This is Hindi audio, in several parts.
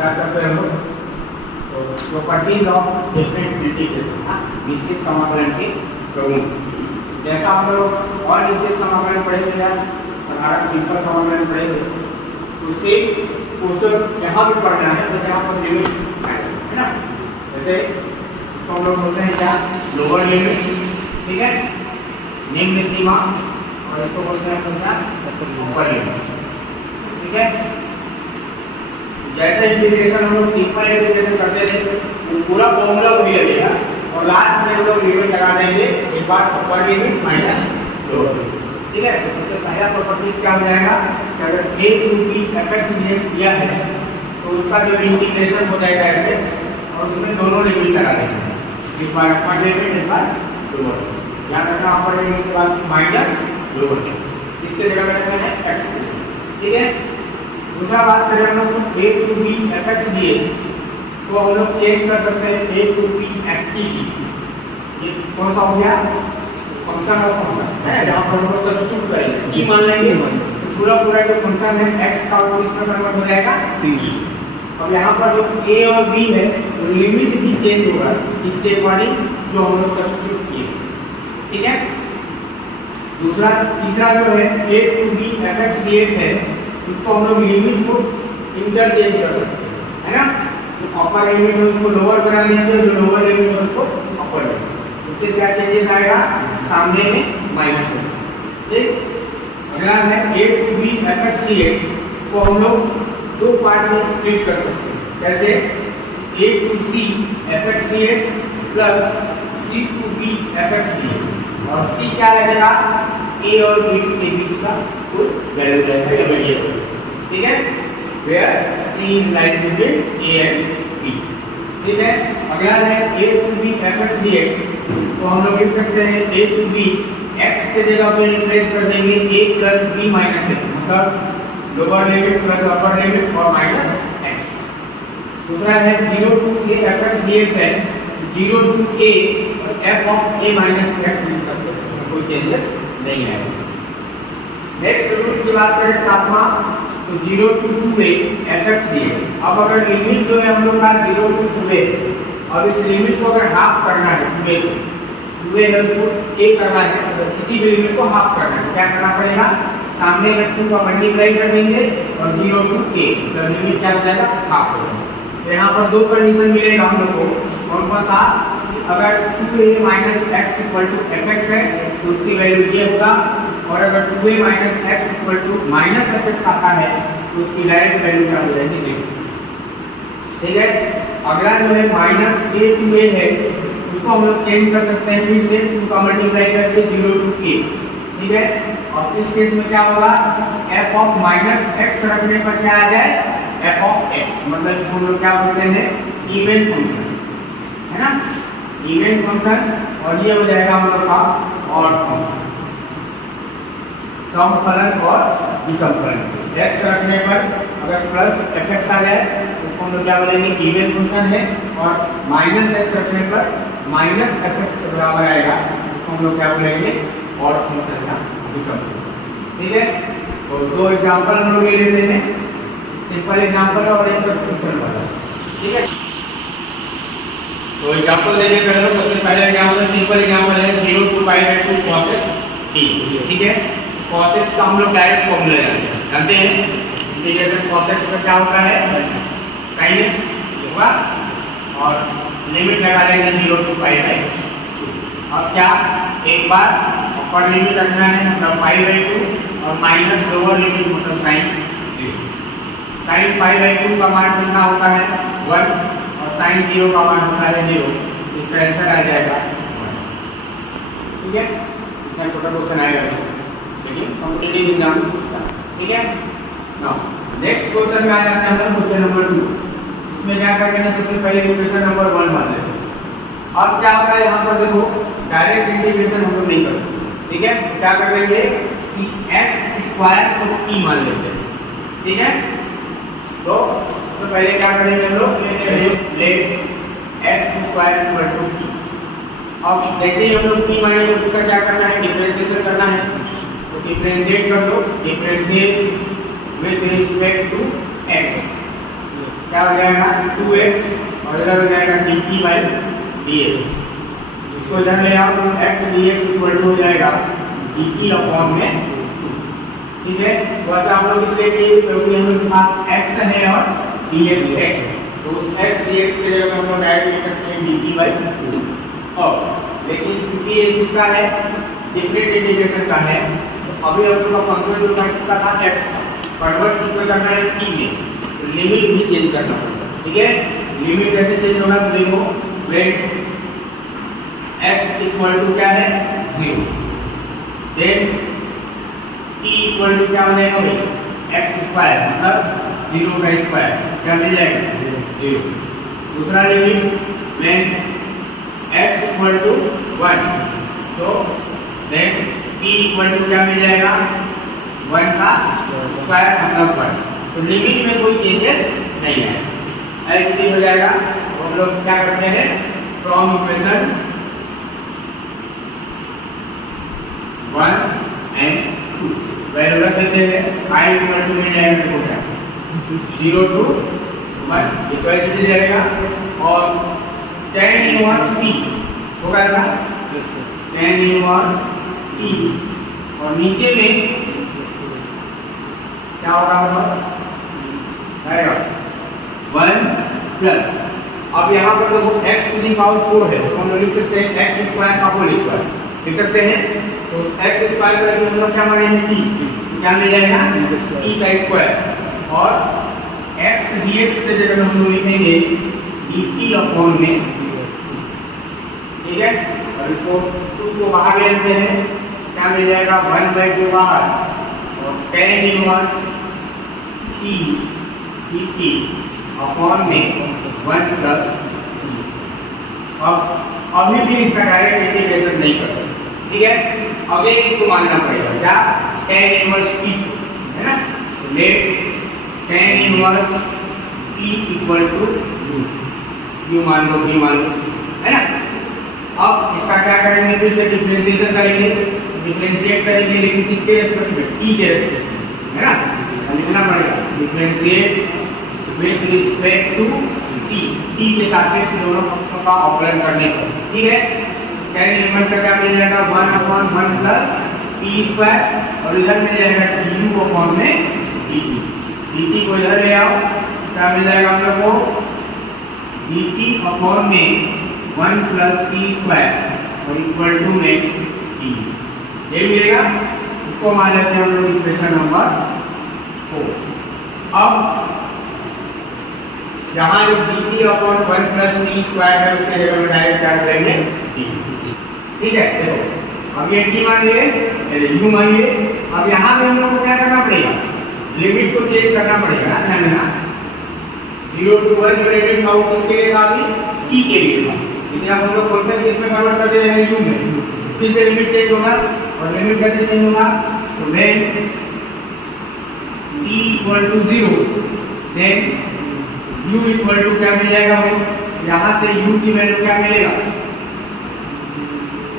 क्या करते हैं हम लोग, तो प्रॉपर्टीज ऑफ डिफरेंट इंटीग्रेशन, निश्चित समाकलन के प्रगुण। जैसा हम लोग और निश्चित समाकलन पढ़े थे या साधारण सिंपल समाकलन पढ़े थे, उससे क्वेश्चन यहाँ भी पढ़ना है, बस यहाँ पर लिमिट है ना। जैसे इसको हम लोग बोलते हैं क्या, लोअर लिमिट, ठीक है, निम्न सीमा, और इसको बोलते हैं क्या, अपर लिमिट, ठीक है। जैसे इंटीग्रेशन हम लोग सिंपल इंटीग्रेशन करते थे तो पूरा फॉर्मूला वही लगेगा, और लास्ट में हम लोग लिमिट लगा देंगे, एक बार upper limit minus lower limit, ठीक है। तो सबसे पहला प्रॉपर्टीज क्या हो जाएगा कि अगर a to b fx dx दिया है तो उसका जो इंटीग्रेशन हो जाएगा fx, और उसमें दोनों लिमिट लगा देंगे, एक बार अपर लिमिट एक बार लोअर लिमिट। याद रखना अपर लिमिट के बाद माइनस लोअर लिमिट, इसके जगह में रखना है x, ठीक है। दूसरा बात करें हम लोग a to b fx dx, तो हम लोग चेंज कर सकते हैं a to b ft dt, ये कौन सा हो गया, फंक्शन ऑफ फंक्शन है, जहां पर हम लोग सब्स्टिट्यूट करेंगे की मान लेंगे, तो पूरा पूरा जो फंक्शन है x का वो इसमें कन्वर्ट हो जाएगा dt। अब यहाँ पर जो a और b है तो लिमिट भी चेंज होगा इसके अकॉर्डिंग जो हम लोग सब्स्टिट्यूट किए, ठीक है। तीसरा जो है a to b fx dx है, उसको हम लोग लिमिट को इंटरचेंज कर सकते हैं, है ना। जो अपर लिमिट है उसको लोअर बना देंगे, जो लोअर लिमिट है उसको अपर लिमिट, उससे क्या चेंजेस आएगा, सामने में माइनस होगा, ठीक। अगला है a to b fx dx को हम लोग दो पार्ट में स्प्लिट कर सकते हैं, जैसे a to c fx dx plus c to b fx dx, और c क्या रहेगा, a और b के बीच का कुल वैल्यू रहेगा या वेरिएबल, ठीक है, where c is lying between a and b, ठीक है। अगला है a to b fx dx, तो हम लोग लिख सकते हैं a टू b x के जगह पे रिप्लेस कर देंगे a plus b minus x, मतलब lower limit plus upper limit और माइनस x। दूसरा है 0 टू a fx dx है, 0 टू a और f of a minus x लिख सकते हैं, उसमें कोई चेंजेस नहीं आएगा। नेक्स्ट रूल की बात करें सातवां, तो 0 टू 2a fx dx। अब अगर लिमिट जो है हम लोग का 0 टू 2a, अब इस लिमिट को अगर हाफ करना है 2a को, 2a है उसको a करना है, अगर किसी भी लिमिट को हाफ करना है क्या करना पड़ेगा, सामने में 2 का मल्टीप्लाई कर देंगे और 0 टू a, तो लिमिट क्या हो जाएगा, हाफ हो जाएगा। तो यहाँ पर दो कंडीशन मिलेगा हम लोग को, कौन कौन सा, अगर 2a minus x equal to fx है तो उसकी वैल्यू ये होगा, और अगर 2a minus x equal to minus fx आता है तो उसकी डायरेक्ट वैल्यू क्या हो जाएगी, 0, ठीक है। अगला जो है माइनस a टू a है, उसको हम लोग चेंज कर सकते हैं फिर से 2 का मल्टीप्लाई करके 0 टू a, ठीक है। और इस केस में क्या होगा, f ऑफ माइनस x रखने पर क्या आ जाए, f ऑफ x, मतलब हम लोग क्या बोलते हैं, इवन फंक्शन, है ना, इवन फंक्शन। और ये हो जाएगा हम लोग का ऑड फंक्शन, सम फलन और विषम फलन। x रखने पर अगर प्लस fx आ जाए उसको हम लोग क्या बोलेंगे, इवन फंक्शन है, और माइनस x रखने पर माइनस fx के बराबर आएगा, उसको हम लोग क्या बोलेंगे, ऑड फंक्शन या विषम फंक्शन, ठीक है। तो दो एग्जांपल हम लोग ले लेते हैं, सिंपल एग्जांपल और एक सब्स्टिट्यूशन वाला, ठीक है। तो एग्जांपल लेने का सबसे पहले एग्जांपल सिंपल एग्जांपल है 0 to pi by 2 cos x d, ठीक है। cos x का हम लोग डायरेक्ट फॉर्मूला जानते हैं, इंटीग्रेशन cos x का क्या होता है, sin x होगा, और लिमिट लगा देंगे 0 टू पाई बाय 2। अब क्या, एक बार अपर लिमिट रखना है मतलब पाई बाय 2, और माइनस लोअर लिमिट मतलब sin 0। sin पाई बाय 2 का मान कितना होता है, 1, और sin 0 का मान होता है 0, इसका आंसर आ जाएगा 1, ठीक है। इतना छोटा क्वेश्चन आएगा लेकिन कॉम्पिटिटिव एग्जाम में पूछता है, ठीक है। नाउ नेक्स्ट क्वेश्चन में आ जाते हैं हम क्वेश्चन नंबर 2। इसमें क्या करेंगे, सबसे पहले इक्वेशन नंबर 1 मान लेते हैं। अब क्या होगा, यहाँ पर देखो डायरेक्ट इंटीग्रेशन हम लोग नहीं कर सकते, ठीक है। तो क्या कर लेंगे कि x स्क्वायर को t मान लेते हैं, ठीक है। तो पहले क्या करेंगे हम लोग, लेते हैं let x square equal to t। अब जैसे ही हम लोग t मानेंगे उसका क्या करना है, डिफरेंशिएशन करना है, तो डिफरेंशिएट कर दो, differentiate with respect to x, क्या हो जाएगा 2x और इधर हो जाएगा dt बाई dx। इसको इधर ले आओ, x dx इक्वल टू हो जाएगा dt अपॉन में 2। ठीक है, तो ऐसा आप लोग इसलिए कि क्योंकि हम लोग के पास x है और dx है, तो उस x dx के जगह हम लोग डायरेक्ट लिख सकते हैं dt बाई 2। और लेकिन क्योंकि ये किसका है, डिफरेंट इंटीग्रेशन का है, तो अभी हम लोग का फंक्शन जो था किसका था, x का, कन्वर्ट किसमें करना है, t में, तो लिमिट भी चेंज करना पड़ेगा। ठीक है, लिमिट कैसे चेंज होगा, तो देखो व्हेन x इक्वल टू क्या है 0, देन t इक्वल टू क्या हो जाएगा भाई x स्क्वायर, मतलब 0 का स्क्वायर, क्या मिल जाएगा 0। दूसरा limit when x equal to 1, तो देन t इक्वल टू क्या मिल जाएगा 1 का स्क्वायर मतलब 1। तो लिमिट में कोई चेंजेस नहीं है, ऐसे हो जाएगा। तो हम लोग क्या करते हैं, फ्रॉम इक्वेशन 1 एंड 2 वैल्यू रख देते हैं। i इक्वल टू मिल जाएगा देखो क्या 0 to 1 इक्वल टू जाएगा, और tan इनवर्स t होगा ऐसा, tan इनवर्स t, और नीचे में क्या होगा, मतलब आएगा 1 प्लस, अब यहाँ पर देखो x टू दी पावर 4 है, तो हम लोग लिख सकते हैं x स्क्वायर का होल स्क्वायर लिख सकते हैं। तो x स्क्वायर करके हम लोग क्या मानेंगे t, क्या मिल जाएगा t का स्क्वायर, और x dx के जगह हम लोग लिखेंगे dt अपॉन में। ठीक है, और इसको 2 को बाहर ले लेते हैं, क्या मिल जाएगा 1/2 बाहर, और tan inverse t dt upon में 1 प्लस। अब अभी भी इसका डायरेक्ट इंटीग्रेशन नहीं कर सकते। ठीक है, अब एक इसको मानना पड़ेगा क्या, tan इनवर्स t है ना, let tan inverse t equal to u मान लो, v मान लो, है ना। अब इसका क्या करेंगे, फिर से डिफरेंशिएशन करेंगे, डिफरेंशिएट करेंगे, लेकिन किसके रेस्पेक्ट में, t के रेस्पेक्ट में, है ना। लिखना पड़ेगा differentiate with respect to t के सापेक्ष दोनों पक्षों का अवकलन करने पर। ठीक है, tan इनवर्स का क्या मिल जाएगा 1/1 प्लस t स्क्वायर, और इधर मिल जाएगा du अपॉन में dt। dt को इधर ले आओ, क्या मिल जाएगा हम लोग को dt अपॉन में 1 प्लस t स्क्वायर और इक्वल टू में t, ये मिलेगा। इसको मान लेते हैं हम लोग इक्वेशन नंबर 4। अब जहां जो dt upon 1 plus t square है उसके जगह में डायरेक्ट क्या करेंगे t। ठीक है, देखो अब ये t मान लिए, u मान लिए, अब यहाँ पे हम लोग को क्या करना पड़ेगा, लिमिट को चेंज करना पड़ेगा ना, ध्यान देना 0 to 1 जो लिमिट था वो किसके लिए था, अभी t के लिए था, लेकिन अब हम लोग फंक्शन इसमें कन्वर्ट कर दे रहे हैं u में, फिर से लिमिट चेंज होगा। और लिमिट कैसे चेंज होगा, तो when t equal to 0, then u equal to क्या मिल जाएगा भाई, यहाँ से u की वैल्यू क्या मिलेगा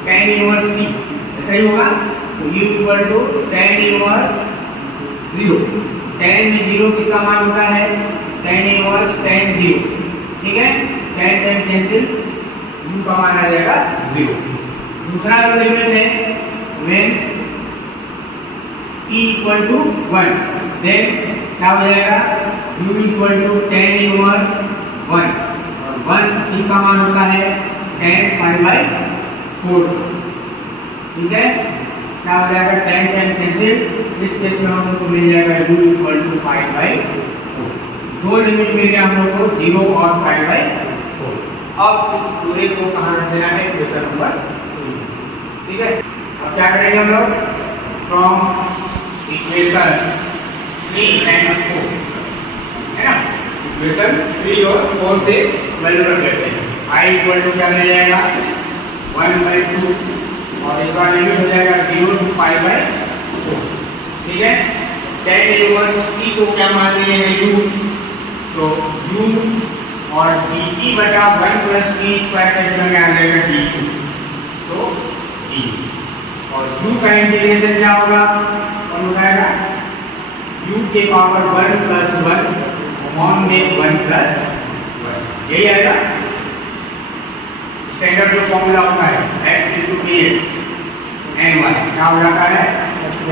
tan इनवर्स t, ऐसा ही होगा। तो u equal to tan inverse 0, tan में 0 किसका मान होता है, tan इनवर्स tan 0। ठीक है, tan tan कैंसिल, u का मान आ जाएगा 0। दूसरा जो लिमिट है when t equal to 1, then क्या हो जाएगा u equal to tan inverse 1, और 1 किसका मान होता है tan π/4। ठीक है, क्या हो जाएगा tan tan कैंसिल, इस केस में हम लोग को मिल जाएगा u इक्वल टू π/4। दो लिमिट मिल गया हम लोग को 0 और π/4। अब इस पूरे को कहाँ रख देना है, इक्वेशन नंबर 3। ठीक है, अब क्या करेंगे हम लोग, फ्रॉम इक्वेशन 3 एंड 4, है ना, इक्वेशन 3 और 4 से वैल्यू रख लेते हैं। i इक्वल टू क्या मिल जाएगा 1/2, और इसका लिमिट हो जाएगा 0 to π/4। ठीक है, tan इनवर्स t को क्या मान लिए हैं u, तो u और dt बटा 1 प्लस t स्क्वायर का जगह में आ जाएगा dt, तो d, और u का इंटीग्रेशन क्या होगा, और हो जाएगा u के पावर 1 प्लस 1 अपॉन में 1 प्लस 1, यही आएगा स्टैंडर्ड जो फॉर्मूला होता है x into dx ny क्या हो जाता है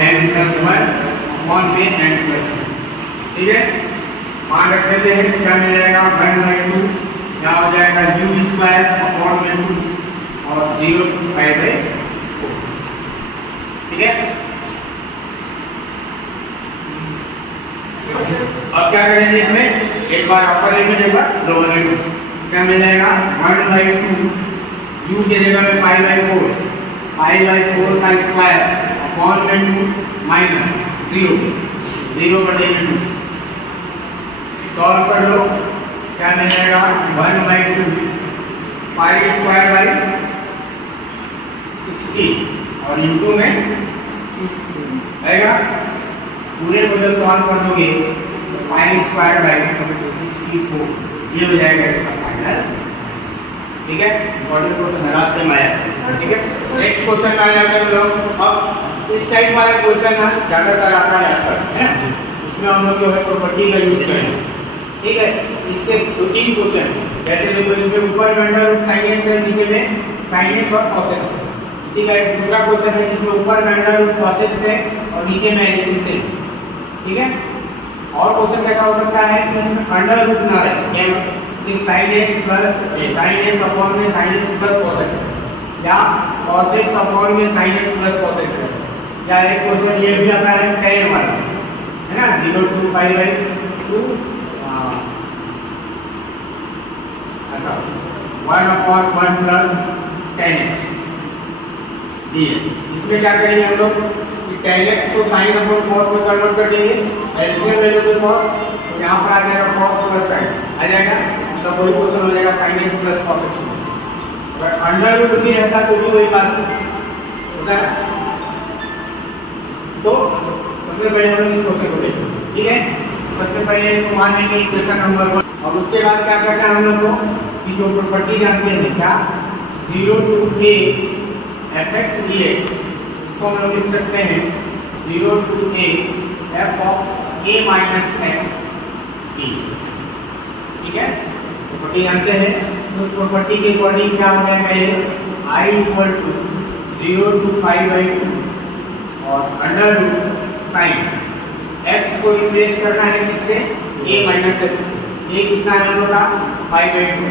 n plus 1 अपॉन में n plus 1, ठीक है। मान रख लेते हैं क्या मिल जाएगा 1/2 क्या हो जाएगा u स्क्वायर अपॉन में 2 और 0 4, ठीक है। अब क्या करेंगे इसमें, एक बार अपर लिमिट एक बार लोअर लिमिट, क्या मिल जाएगा 1/2 u के जगह में 5/4 का स्क्वायर अपॉन में 2 माइनस 0 बटे 2, सॉल्व कर लो क्या मिल जाएगा 1/2 पाई स्क्वायर बाई 16 और इंटू में आएगा, पूरे को जब सॉल्व कर दोगे तो पाई स्क्वायर बाई 64, ये हो जाएगा इसका फाइनल, ठीक है। इम्पोर्टेंट क्वेश्चन रास्ते में आया, ठीक है। नेक्स्ट क्वेश्चन में आ जाते हैं हम लोग। अब इस टाइप वाला क्वेश्चन ना ज्यादातर आता है, उसमें हम लोग जो है प्रॉपर्टी का यूज करेंगे, ठीक है। इसके 2-3 क्वेश्चन, जैसे देखो इसमें ऊपर में अंडर रूट साइन एक्स है, नीचे में साइन एक्स और cos x है। इसी का एक दूसरा क्वेश्चन है जिसमें ऊपर में अंडर रूट cos x है और नीचे में sin x है, ठीक है। और क्वेश्चन कैसा हो सकता है कि इसमें अंडर रूट ना रहे, सिर्फ sin x plus sin x upon में sin x plus cos x या cos x अपॉन में sin x plus cos x है, या एक क्वेश्चन ये भी आता है tan वाला, है ना, 0 to π/2 अच्छा 1/1 प्लस tan x दिए। इसमें क्या करेंगे हम लोग कि tan x को sin अपॉन cos में कन्वर्ट कर देंगे, एलसीएम ले लोगे cos, तो यहाँ पर आ जाएगा cos प्लस sin आ जाएगा, तो वही क्वेश्चन हो जाएगा sin x plus cos x। अगर अंडर रूट भी रहता तो भी वही बात होता है। तो सबसे पहले हम इस क्वेश्चन को देखें, ठीक है। सबसे पहले इसको मान लेंगे इक्वेशन नंबर 1, और उसके बाद क्या करना है हम लोग को कि जो प्रॉपर्टी जानते हैं क्या 0 to a fx dx, इसको हम लोग लिख सकते हैं 0 to a f of a minus x d, ठीक है। प्रॉपर्टी जानते हैं, उस प्रॉपर्टी के अकॉर्डिंग क्या हो जाएगा ये I इक्वल टू 0 to π/2 और अंडर रूट साइन x को रिप्लेस करना है किससे a माइनस x, ये कितना है हम लोग का π/2,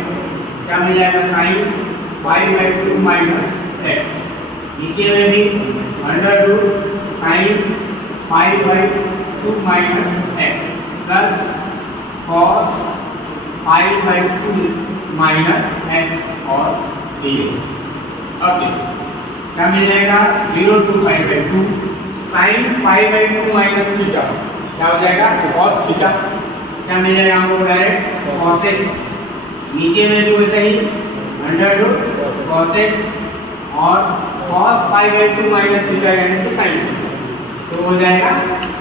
क्या मिल जाएगा साइन π/2 माइनस x, नीचे में भी under root sine π/2 minus x plus cos π/2 minus x और dx। अब देखो क्या मिल जाएगा 0 to π/2 साइन π/2 माइनस थीटा, क्या हो जाएगा cos थीटा, क्या मिल जाएगा हमको डायरेक्ट cos x, नीचे में भी वैसे ही अंडर रूट cos x और cos π/2 माइनस थीटा यानी कि sin, तो हो जाएगा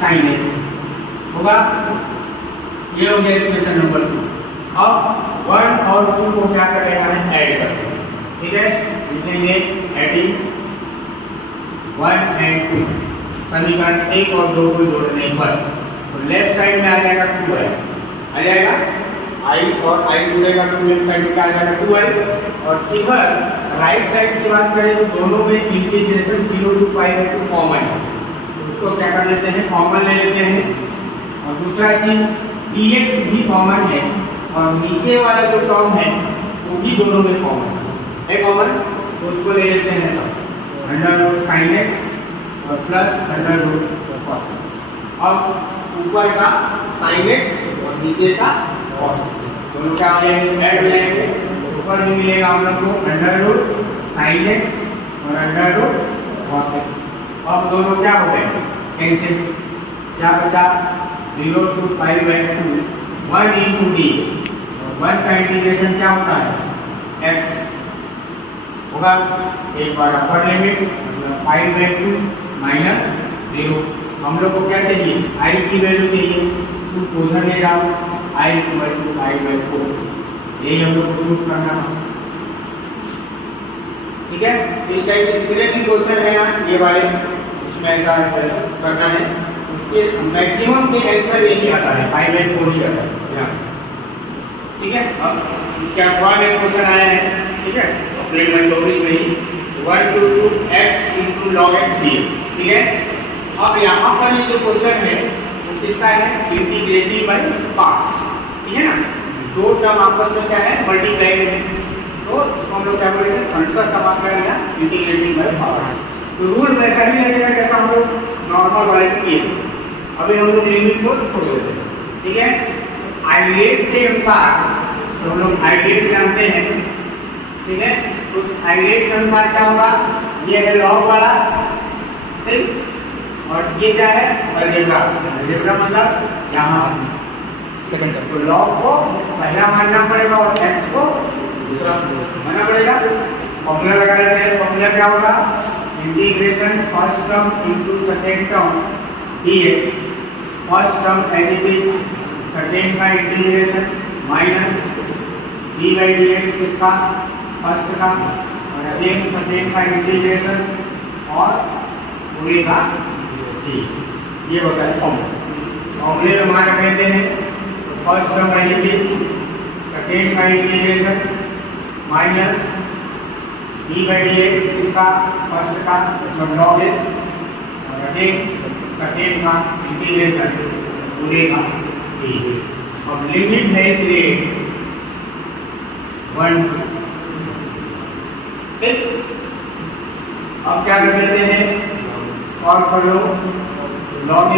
sin x होगा। ये हो गया इक्वेशन नंबर 2। अब 1 और 2 को क्या कर लेना है ऐड कर लेना, ठीक है। लिखेंगे एडिंग 1 and 2, समीकरण 1 और 2 को जोड़ने पर तो लेफ्ट साइड में आ जाएगा 2i, आ जाएगा i और i जुड़ेगा तो लेफ्ट साइड में क्या आ जाएगा 2i, और इधर राइट साइड की बात करें तो दोनों में इंटीग्रेशन 0 to π/2 कॉमन है, तो उसको क्या कर लेते हैं कॉमन ले लेते हैं। और दूसरा चीज dx भी कॉमन है और नीचे वाला जो टर्म है वो भी दोनों में कॉमन है कॉमन, तो उसको ले लेते हैं सब अंडर रूट साइन एक्स और plus under root cos x. अब ऊपर का साइन एक्स और नीचे का कॉस एक्स दोनों क्या हो जाएंगे ऐड हो जाएंगे, ऊपर में मिलेगा हम लोग को अंडर रूट साइन एक्स और अंडर रूट कॉस एक्स। अब दोनों क्या हो गए कैंसिल, क्या बचा 0 to π/2 1 into d, और 1 का इंटीग्रेशन क्या होता है x होगा, एक बार अपर लिमिट मतलब π/2 माइनस 0। हम लोग को क्या चाहिए i की वैल्यू चाहिए, तो उधर ले जाओ i इक्वल टू π/4, यही हम लोग प्रूव करना है, ठीक है। इस टाइप के जितने भी क्वेश्चन है ना ये वाले उसमें ऐसा करना है। उसके मैक्सिमम के आंसर यही आता है 5/4 ही आता है यहाँ। ठीक है, अब इसके बाद एक क्वेश्चन आया है, ठीक है, प्लेन नंबर 24 में ही 1 to 2x into log x dx। ठीक है, अब यहाँ पर ये जो क्वेश्चन है किसका है, इंटीग्रेटिंग बाय पार्ट्स। ठीक है ना, दो टर्म आपस में क्या है, मल्टीप्लाई में है, तो इसको हम लोग क्या बोलेंगे, ट्रांसफर समास कर लिया इंटीग्रेटिंग बाय पार्ट्स। तो रूल वैसा ही लगेगा जैसा हम लोग नॉर्मल वाले किए। अभी हम लोग लिमिट को छोड़ देते हैं। ठीक है, आइलेट के अनुसार तो हम लोग आइलेट जानते हैं। ठीक है, तो आइलेट के अनुसार क्या होगा, ये है लॉग वाला, ठीक, और ये क्या है, अलजेब्रा। अलजेब्रा मतलब यहाँ सेकंड टर्म, तो लॉग को पहला मानना पड़ेगा और एक्स को दूसरा मानना पड़ेगा। फॉर्मूला लगा लेते हैं, फॉर्मूला क्या होगा, integration first term into second term dx, first term as it is, second का integration minus d by dx किसका, फर्स्ट का, और अगेन सेकंड का इंटीग्रेशन और पूरे का जी। ये होता है फॉर्मूला। फॉर्मूले में मान कहते हैं first term as it is, second का integration minus d by dx इसका, फर्स्ट का मतलब log x, और अगेन सेकंड का इंटीग्रेशन पूरे का dx। अब लिमिट है इसलिए 1 ठीक। अब क्या कर लेते हैं, सॉल्व कर लो, log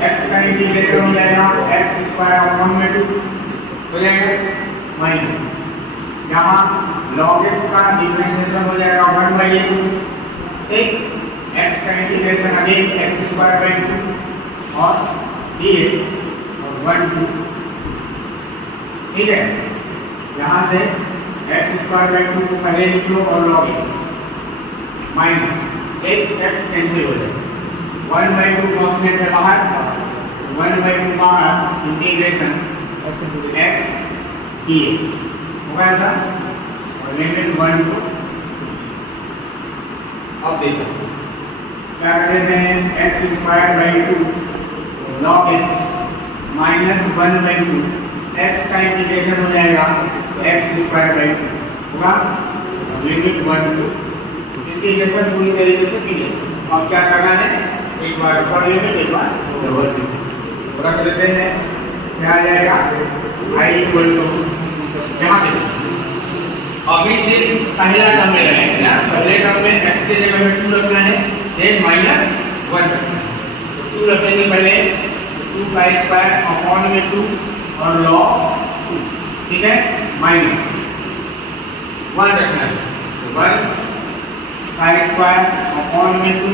x का इंटीग्रेशन हो जाएगा x स्क्वायर अपॉन में 2 हो जाएगा, माइनस यहाँ log x का डिफरेंशिएशन हो जाएगा 1/x, ठीक, x का integration again x square by 2 और dx और 1 2। ठीक है, यहाँ से x स्क्वायर बाई 2 को पहले लिख लो और log x माइनस एक x कैंसिल हो जाएगा, 1/2 कांस्टेंट है बाहर, 1/2 बाहर, इंटीग्रेशन x dx होगा ऐसा, और लिमिट 1 को अब देखो क्या कर देते हैं, x square by 2 log x minus 1/2, x का इंटीग्रेशन हो जाएगा x स्क्वायर बाई 2 होगा, लिमिट 1 को इंटीग्रेशन पूरी तरीके से की है। अब क्या करना है, एक बार ऊपर लिमिट, एक बार लोअर लिमिट रख देते हैं, क्या आ जाएगा, i इक्वल टू, यहाँ देखो अभी से पहला टर्म में लगाएंगे ना, पहले टर्म में x के जगह में 2 रखना है, देन माइनस 1 रखना है, तो 2 रखेंगे पहले, 2 का स्क्वायर अपॉन में 2 और log 2, ठीक है, माइनस 1 रखना है, 1 का स्क्वायर अपॉन में 2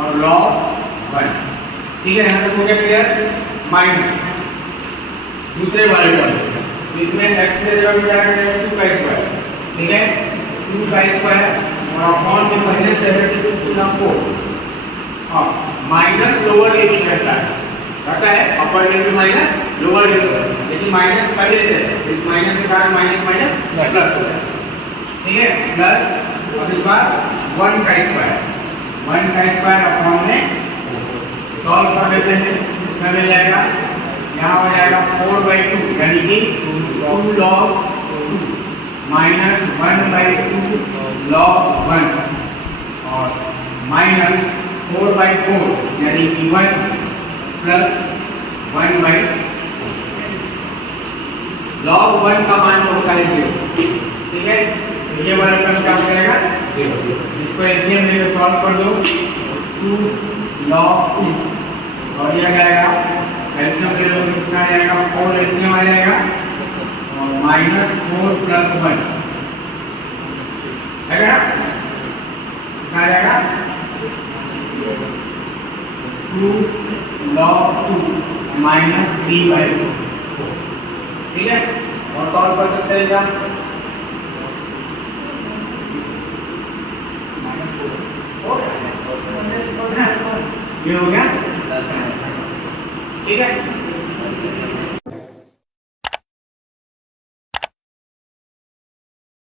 और log 1, ठीक है, यहाँ तक हो गया क्लियर। माइनस दूसरे वाले टर्म इसमें x के जगह में क्या रखना है, 2 का स्क्वायर, ठीक है, 2 का स्क्वायर और अपॉन में पहले से है 2 ना 4, हाँ, माइनस लोअर लिमिट रहता है अपर लिमिट माइनस लोअर लिमिट, लेकिन माइनस पहले से इस माइनस के कारण माइनस माइनस प्लस हो जाएगा, ठीक है, प्लस और इस बार 1 का स्क्वायर अपॉन में सॉल्व कर लेते हैं, कितना मिल जाएगा, यहाँ हो जाएगा 4/2 यानी कि 2 log 2 माइनस 1/2 log 1 और माइनस 4/4 यानी कि 1 प्लस 1/4 log 1 का मान होता है 0, ठीक है, ये वाला टर्म क्या हो जाएगा 0, इसको एलसीएम लेकर सॉल्व कर दो, 2 log 2 और ये आ जाएगा एलसीएम ले लो कितना आ जाएगा, 4 एलसीएम आ जाएगा और माइनस 4 प्लस 1 है ना, कितना आ जाएगा 2 log 2 माइनस 3/4, ठीक है, और सॉल्व कर सकते हैं क्या, ये हो गया, ठीक है।